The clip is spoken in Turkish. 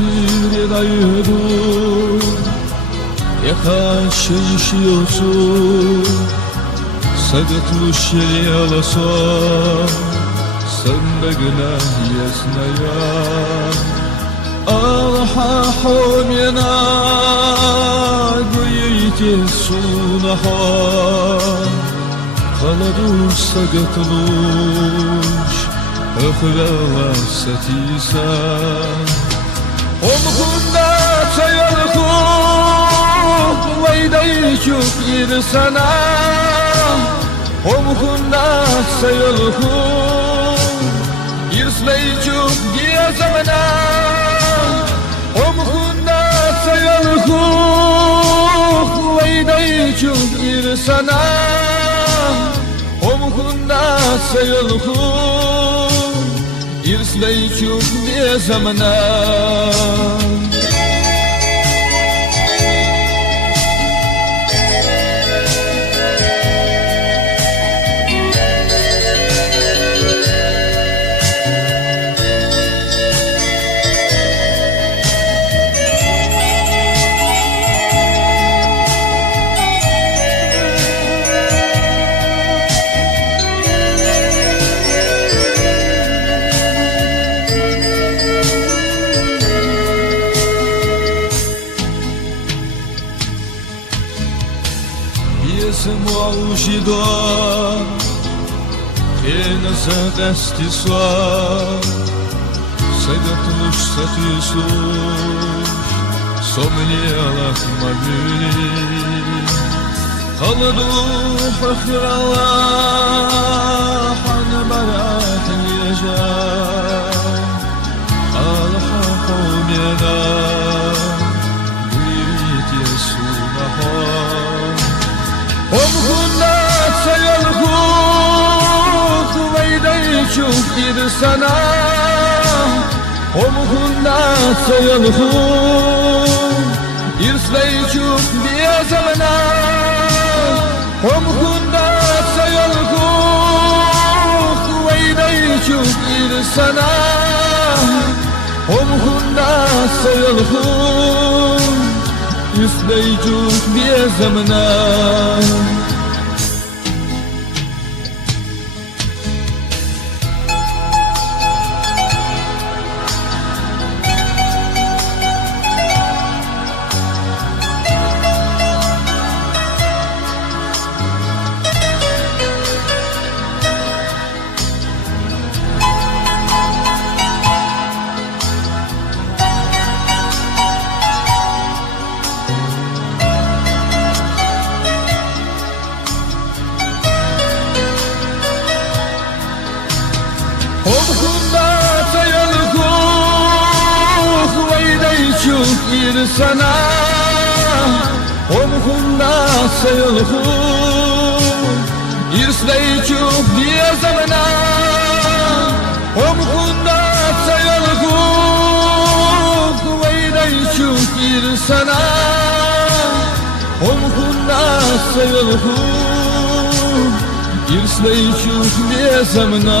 شیر دایدو yaklaşıyorsun Sadıkmış yalasa Sen de günah yasnaya Alha humyana Güyüyti sunaha Kaladur sadıkmış Öhvela satisa Omkunda sayalku Vaydaycuk irsana Omkunda sayalku İrsleycuk diye zamana Omkunda sayalku Vaydaycuk irsana Omkunda sayalku İrsleycuk diye zamana Mawjido Kenasa destiswa Saydatmış satıyorsun Somni alak maguli Kaladu fakrala Hanbarat liyaja Alha qawmiyana Güyrit yesunaha Omkunda sayalku Vaydaycuk irsana Omkunda sayalku İrsleycuk diye zamana Omkunda sayalku Vaydaycuk irsana Omkunda sayalku İrsleycuk diye zamana Omkunda sayalku Vaydaycuk irsana Omkunda sayalku İrsleycuk diye zamana Omkunda sayalku Vaydaycuk irsana Omkunda sayalku İrsleycuk diye zamana